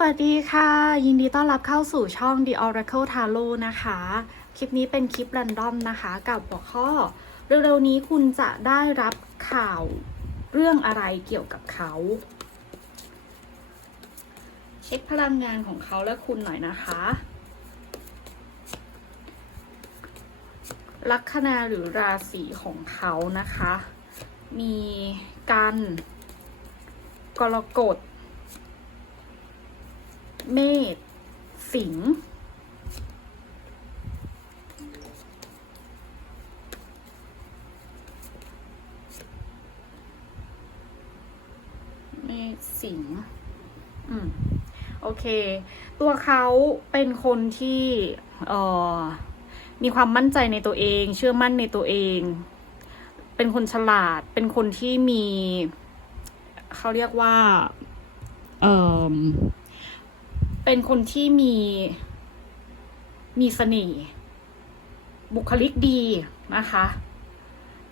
สวัสดีค่ะ ยินดีต้อนรับเข้าสู่ช่อง The Oracle Tarot นะคะ คลิปนี้เป็นคลิปรันดอมนะคะ กับหัวข้อ เร็วๆนี้คุณจะได้รับข่าวเรื่องอะไรเกี่ยวกับเขา เช็คพลังงานของเขาและคุณหน่อยนะคะลัคนาหรือราศีของเขานะคะ มีกันกรกฎ เมษสิงห์เมษสิงห์อืม โอเค ตัวเขาเป็นคนที่เอ่อมีความมั่นใจในตัวเอง เชื่อมั่นในตัวเอง เป็นคนฉลาด เป็นคนที่มี เขาเรียกว่า เอ่อ เป็นคนที่มีมีเสน่ห์บุคลิกดีนะคะ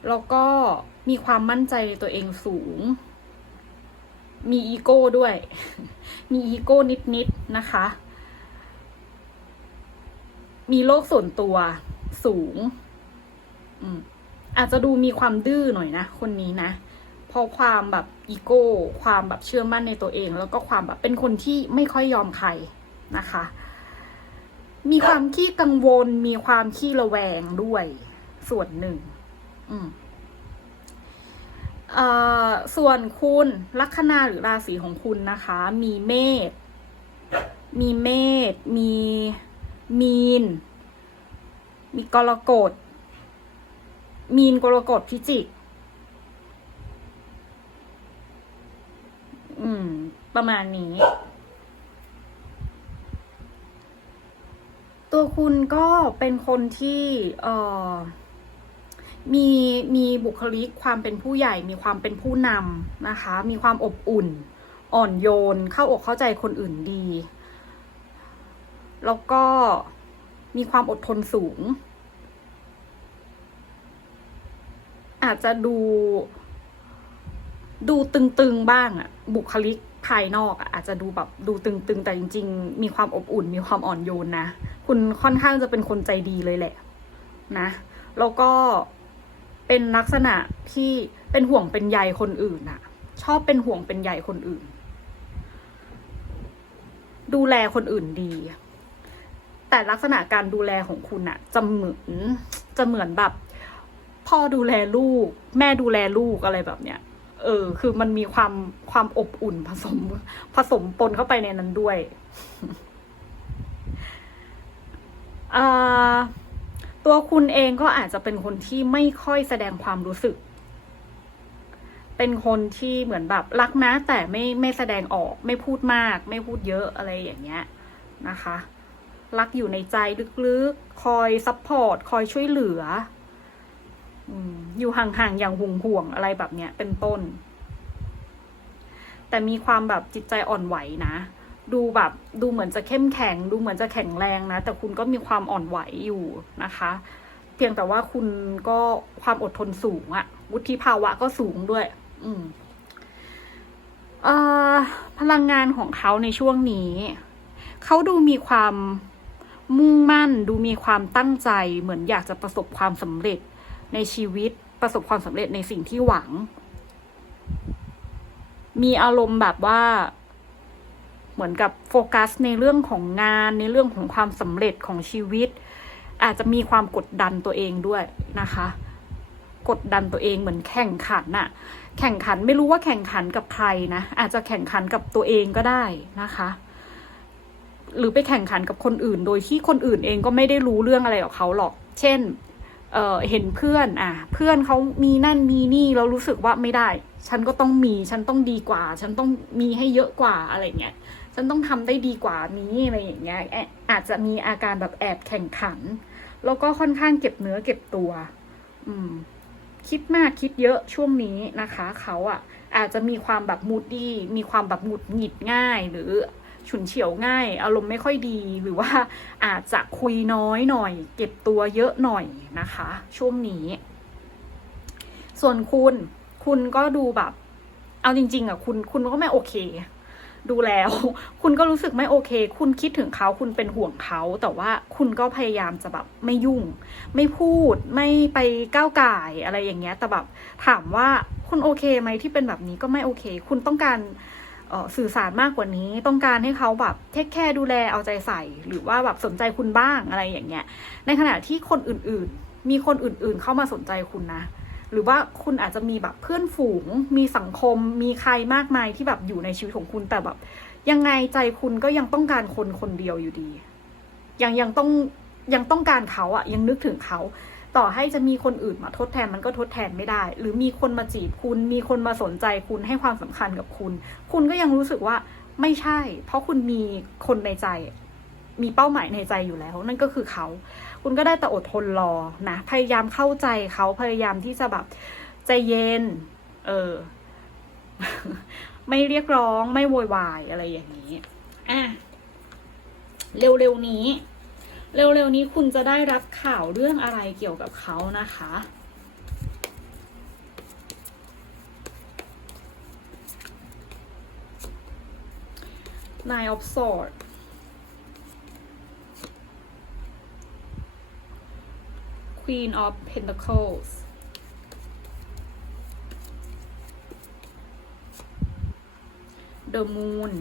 แล้วก็มีความมั่นใจในตัวเองสูง มีอีโก้ด้วย มีอีโก้นิดๆนนะคะ มีโลกส่วนตัวสูงอืมอาจจะดูมีความดื้อหน่อยนะ คนนี้นะ ราะความแบบอีโก้ความแบบเชื่อมั่นในตัวเอง แล้วก็ความแบบเป็นคนที่ไม่ค่อยยอมใครนะคะ มีความขี้กังวล มีความขี้ระแวงด้วยส่วนหนึ่ง อืมเอ่อส่วนคุณลัคนาหรือราศีของคุณนะคะ มีเมษ มีเมษ มีมีน มีกรกฎ มีนกรกฎพิจิก อืม ประมาณนี้ ตัวคุณก็เป็นคนที่เอ่อมีมีบุคลิกความเป็นผู้ใหญ่มีความเป็นผู้นำนะคะ มีความอบอุ่น อ่อนโยน เข้าอกเข้าใจคนอื่นดี แล้วก็มีความอดทนสูง อาจจะดู ดูตึงๆบ้างอะบุคลิก ภายนอกอาจจะดูแบบดูตึงๆ แต่จริง ๆ มีความอบอุ่น มีความอ่อนโยนนะ คุณค่อนข้างจะเป็นคนใจดีเลยแหละ นะ แล้วก็เป็นลักษณะที่เป็นห่วงเป็นใยคนอื่นอะชอบเป็นห่วงเป็นใยคนอื่น ดูแลคนอื่นดี แต่ลักษณะการดูแลของคุณอะจะเหมือนจะเหมือนแบบ พ่อดูแลลูก แม่ดูแลลูกอะไรแบบเนี้ย เออ คือมันมีความความอบอุ่นผสม ผสมปนเข้าไปในนั้นด้วยตัวคุณเองก็อาจจะเป็นคนที่ไม่ค่อยแสดงความรู้สึก เป็นคนที่เหมือนแบบรักนะ แต่ไม่ไม่แสดงออก ไม่พูดมาก ไม่พูดเยอะอะไรอย่างเงี้ยนะคะ รักอยู่ในใจลึกๆ คอยซัพพอร์ต คอยช่วยเหลือ อยู่ห่างๆอย่างห่วงๆอะไรแบบเนี้ย เป็นต้น แต่มีความแบบจิตใจอ่อนไหวนะดูแบบดูเหมือนจะเข้มแข็ง ดูเหมือนจะแข็งแรงนะ แต่คุณก็มีความอ่อนไหวอยู่นะคะ เพียงแต่ว่าคุณก็ความอดทนสูงอะวุฒิภาวะก็สูงด้วย อืมเอ่อพลังงานของเขาในช่วงนี้เขาดูมีความมุ่งมั่น ดูมีความตั้งใจ เหมือนอยากจะประสบความสำเร็จ ในชีวิตประสบความสำเร็จในสิ่งที่หวัง มีอารมณ์แบบว่า เหมือนกับโฟกัสในเรื่องของงานในเรื่องของความสำเร็จของชีวิต อาจจะมีความกดดันตัวเองด้วยนะคะ กดดันตัวเองเหมือนแข่งขันอะแข่งขันไม่รู้ว่าแข่งขันกับใครนะ อาจจะแข่งขันกับตัวเองก็ได้นะคะหรือไปแข่งขันกับคนอื่น โดยที่คนอื่นเองก็ไม่ได้รู้เรื่องอะไรกับเขาหรอก เช่น เเห็นเพื่อนอะเพื่อนเขามีนั่นมีนี่เรารู้สึกว่าไม่ได้ ฉันก็ต้องมีฉันต้องดีกว่า ฉันต้องมีให้เยอะกว่าอะไรเงี้ยฉันต้องทำได้ดีกว่านี้อะไรอย่างเงี้ยอาจจะมีอาการแบบแอบแข่งขัน แล้วก็ค่อนข้างเก็บเนื้อเก็บตัว อืม คิดมากคิดเยอะช่วงนี้นะคะเขาอะอาจจะมีความแบบมูดดี้มีความแบบหงุดหงิดง่าย หรือ ฉุนเฉียวง่าย อารมณ์ไม่ค่อยดีหรือว่าอาจจะคุยน้อยหน่อย เก็บตัวเยอะหน่อยนะคะ ช่วงนี้ ส่วนคุณ คุณก็ดูแบบ เอาจริง ๆอะคุณคุณก็ไม่โอเค ดูแล้ว คุณก็รู้สึกไม่โอเค คุณคิดถึงเขาคุณเป็นห่วงเขาแต่ว่าคุณก็พยายามจะแบบไม่ยุ่ง ไม่พูดไม่ไปก้าวไก่อะไรอย่างเงี้ย แต่แบบถามว่าคุณโอเคไหมที่เป็นแบบนี้ก็ไม่โอเค คุณต้องการ สื่อสารมากกว่านี้ ต้องการให้เขาแบบเทคแคร์ดูแลเอาใจใส่ หรือว่าแบบสนใจคุณบ้างอะไรอย่างเงี้ย ในขณะที่คนอื่นๆ มีคนอื่นๆเข้ามาสนใจคุณนะ หรือว่าคุณอาจจะมีแบบเพื่อนฝูง มีสังคม มีใครมากมายที่แบบอยู่ในชีวิตของคุณแต่แบบ ยังไงใจคุณก็ยังต้องการคนคนเดียวอยู่ดี ยังยังต้องยังต้องการเขาอะยังนึกถึงเขา ต่อให้จะมีคนอื่นมาทดแทนมันก็ทดแทนไม่ได้ หรือมีคนมาจีบคุณ มีคนมาสนใจคุณให้ความสำคัญกับคุณ คุณก็ยังรู้สึกว่าไม่ใช่ เพราะคุณมีคนในใจ มีเป้าหมายในใจอยู่แล้ว นั่นก็คือเขา คุณก็ได้แต่อดทนรอนะ พยายามเข้าใจเขาพยายามที่จะแบบใจเย็น เออ ไม่เรียกร้องไม่โวยวายอะไรอย่างนี้ อะ เร็วๆนี้ เร็วๆนี้คุณจะได้รับข่าวเรื่องอะไรเกี่ยวกับเขานะคะ Nine of Swords Queen of Pentacles The Moon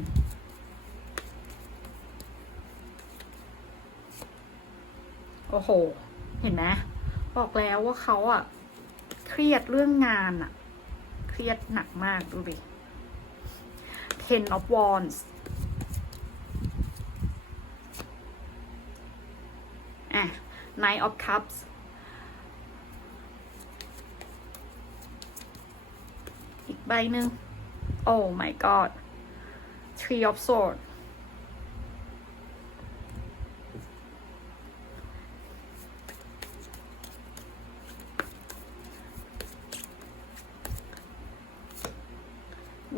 อ้โห เห็นไหมบอกแล้วว่าเขาอะเครียดเรื่องงานอะเครียดหนักมากดูดิ Ten of Wands อะ Nine of Cups อีกใบหนึ่ง Oh my god Three of Swords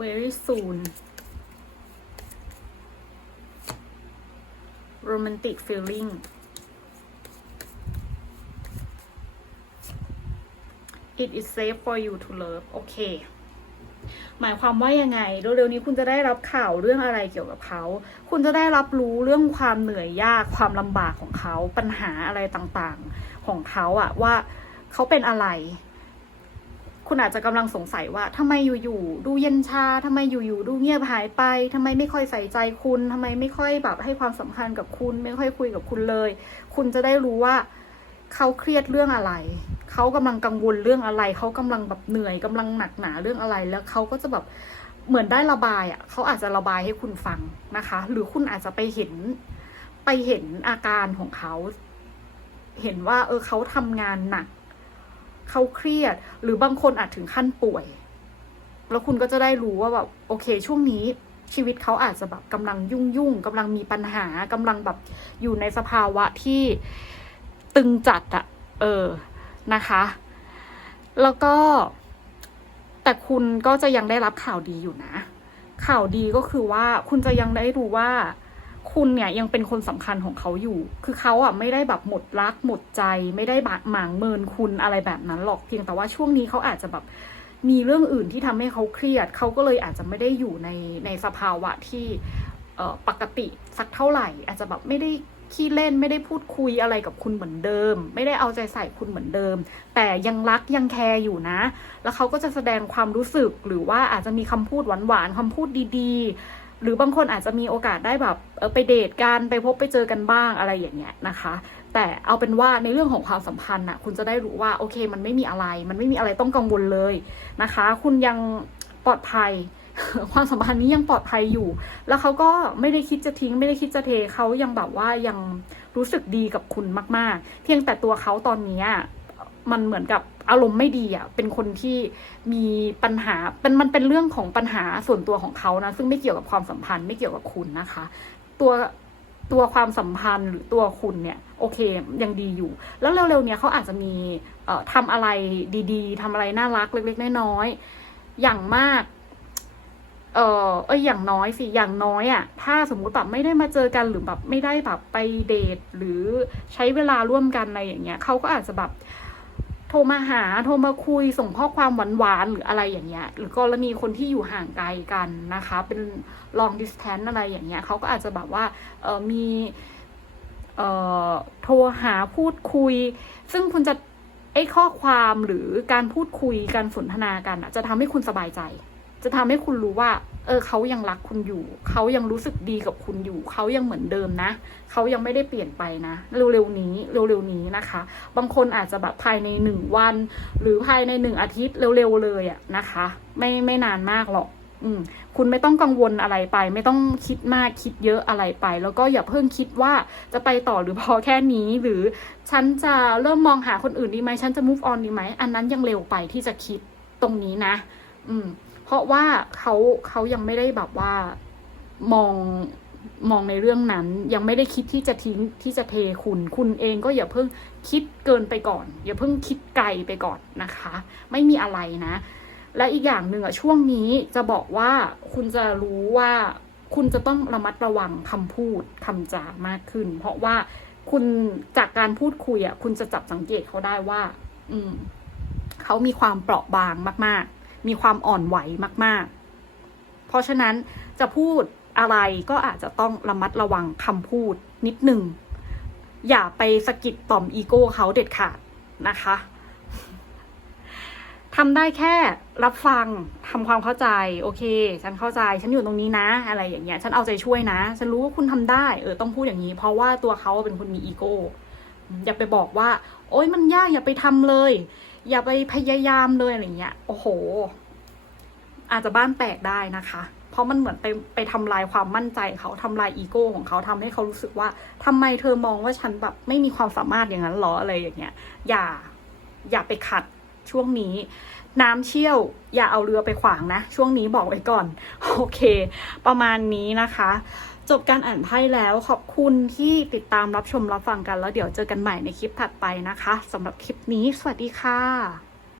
very soon romantic feeling it is safe for you to love โอเค หมายความว่ายังไง เร็วๆนี้คุณจะได้รับข่าวเรื่องอะไรเกี่ยวกับเขา คุณจะได้รับรู้เรื่องความเหนื่อยยาก ความลำบากของเขา ปัญหาอะไรต่างๆ ของเขาอะว่าเขาเป็นอะไร คุณอาจจะกำลังสงสัยว่าทำไมอยู่ๆดูเย็นชาทำไมอยู่ๆดูเงียบหายไปทำไมไม่ค่อยใส่ใจคุณทำไมไม่ค่อยแบบให้ความสำคัญกับคุณ ไม่ค่อยคุยกับคุณเลย คุณจะได้รู้ว่าเขาเครียดเรื่องอะไร เขากำลังกังวลเรื่องอะไร เขากำลังแบบเหนื่อยกำลังหนักหนาเรื่องอะไร แล้วเขาก็จะแบบเหมือนได้ระบายอะ เขาอาจจะระบายให้คุณฟังนะคะ หรือคุณอาจจะไปเห็นไปเห็นอาการของเขา เห็นว่า เออเขาทำงานหนัก เขาเครียด หรือบางคนอาจถึงขั้นป่วย แล้วคุณก็จะได้รู้ว่าแบบโอเคช่วงนี้ชีวิตเขาอาจจะแบบกำลังยุ่งยุ่งกำลังมีปัญหากำลังแบบอยู่ในสภาวะที่ตึงจัดอะเออนะคะ แล้วก็ แต่คุณก็จะยังได้รับข่าวดีอยู่นะ ข่าวดีก็คือว่าคุณจะยังได้รู้ว่า คุณเนี่ยยังเป็นคนสำคัญของเขาอยู่ คือเขาอะไม่ได้แบบหมดรักหมดใจ ไม่ได้บาดหมางเมินคุณอะไรแบบนั้นหรอกเพียงแต่ว่าช่วงนี้เขาอาจจะแบบมีเรื่องอื่นที่ทำให้เขาเครียด เขาก็เลยอาจจะไม่ได้อยู่ในในสภาวะที่ปกติสักเท่าไหร่ อาจจะแบบไม่ได้ขี้เล่นไม่ได้พูดคุยอะไรกับคุณเหมือนเดิม ไม่ได้เอาใจใส่คุณเหมือนเดิม แต่ยังรักยังแคร์อยู่นะ แล้วเขาก็จะแสดงความรู้สึกหรือว่าอาจจะมีคำพูดหวานๆคำพูดดีๆ หรือบางคนอาจจะมีโอกาสได้แบบไปเดทกันไปพบไปเจอกันบ้างอะไรอย่างเงี้ยนะคะ แต่เอาเป็นว่าในเรื่องของความสัมพันธ์น่ะคุณจะได้รู้ว่าโอเค มันไม่มีอะไร มันไม่มีอะไรต้องกังวลเลยนะคะ คุณยังปลอดภัยความสัมพันธ์นี้ยังปลอดภัยอยู่ แล้วเขาก็ไม่ได้คิดจะทิ้ง ไม่ได้คิดจะเทเขายังแบบว่ายังรู้สึกดีกับคุณมาก ๆ เพียงแต่ตัวเขาตอนนี้มันเหมือนกับ อารมณ์ไม่ดีอะเป็นคนที่มีปัญหาเป็นมันเป็นเรื่องของปัญหาส่วนตัวของเขานะ ซึ่งไม่เกี่ยวกับความสัมพันธ์ไม่เกี่ยวกับคุณนะคะ ตัวตัวความสัมพันธ์หรือตัวคุณเนี่ยโอเคยังดีอยู่ แล้วเร็วๆเนี้ยเขาอาจจะมีเอ่อทำอะไรดีๆทำอะไรน่ารักเล็กๆน้อยๆอย่างมากเออเอยอย่างน้อยสิอย่างน้อยอะ่ะ ถ้าสมมุติแบบไม่ได้มาเจอกันหรือแบบไม่ได้แบบไปเดทหรือใช้เวลาร่วมกันอะไรอย่างเงี้ยเขาก็อาจจะแบบ โทรมาหาโทรมาคุยส่งข้อความหวานๆหรืออะไรอย่างเงี้ย หรือกรณีคนที่อยู่ห่างไกลกันนะคะ เป็น long distance อะไรอย่างเงี้ยเขาก็อาจจะแบบว่าเออมีเอ่อโทรหาพูดคุย ซึ่งคุณจะไอ้ข้อความหรือการพูดคุยการสนทนากันอะจะทำให้คุณสบายใจ จะทำให้คุณรู้ว่า เออเขายังรักคุณอยู่ เขายังรู้สึกดีกับคุณอยู่ เขายังเหมือนเดิมนะ เขายังไม่ได้เปลี่ยนไปนะ เร็วๆนี้ เร็วๆนี้นะคะ บางคนอาจจะแบบภายในหนึ่งวัน หรือภายในหนึ่งอาทิตย์เร็วๆเลยอะนะคะ ไม่ไม่นานมากหรอกอืมคุณไม่ต้องกังวลอะไรไป ไม่ต้องคิดมากคิดเยอะอะไรไป แล้วก็อย่าเพิ่งคิดว่าจะไปต่อหรือพอแค่นี้หรือฉันจะเริ่มมองหาคนอื่นดีไหมฉันจะ move on ดีไหมอันนั้นยังเร็วไปที่จะคิดตรงนี้นะ อืม เพราะว่าเขาเขายังไม่ได้แบบว่ามองมองในเรื่องนั้น ยังไม่ได้คิดที่จะทิ้งที่จะเทคุณ คุณเองก็อย่าเพิ่งคิดเกินไปก่อน อย่าเพิ่งคิดไกลไปก่อนนะคะ ไม่มีอะไรนะ และอีกอย่างหนึ่งอะช่วงนี้จะบอกว่าคุณจะรู้ว่าคุณจะต้องระมัดระวังคำพูดคำจามากขึ้น เพราะว่าคุณจากการพูดคุยอะคุณจะจับสังเกตเขาได้ว่า อืมเขามีความเปราะบางมาก ๆ มีความอ่อนไหวมาก ๆ เพราะฉะนั้นจะพูดอะไรก็อาจจะต้องระมัดระวังคำพูดนิดหนึ่ง อย่าไปสะกิดต่อมอีโก้เขาเด็ดขาดนะคะทำได้แค่รับฟังทำความเข้าใจ โอเค ฉันเข้าใจ ฉันอยู่ตรงนี้นะ อะไรอย่างเงี้ย ฉันเอาใจช่วยนะ ฉันรู้ว่าคุณทำได้ เออ ต้องพูดอย่างนี้ เพราะว่าตัวเขาเป็นคนมีอีโก้ อย่าไปบอกว่า โอ๊ย มันยาก อย่าไปทำเลย อย่าไปพยายามเลยอะไรเงี้ย โอ้โห อาจจะบ้านแตกได้นะคะ เพราะมันเหมือนไปไปทำลายความมั่นใจเขาทำลายอีโก้ของเขาทำให้เขารู้สึกว่าทำไมเธอมองว่าฉันแบบไม่มีความสามารถอย่างนั้นหรออะไรอย่างเงี้ย อย่าอย่าไปขัดช่วงนี้ น้ำเชี่ยว อย่าเอาเรือไปขวางนะ ช่วงนี้บอกไว้ก่อน โอเค ประมาณนี้นะคะ จบการอ่านไพ่แล้วขอบคุณที่ติดตามรับชมรับฟังกันแล้วเดี๋ยวเจอกันใหม่ในคลิปถัดไปนะคะสำหรับคลิปนี้ สวัสดีค่ะ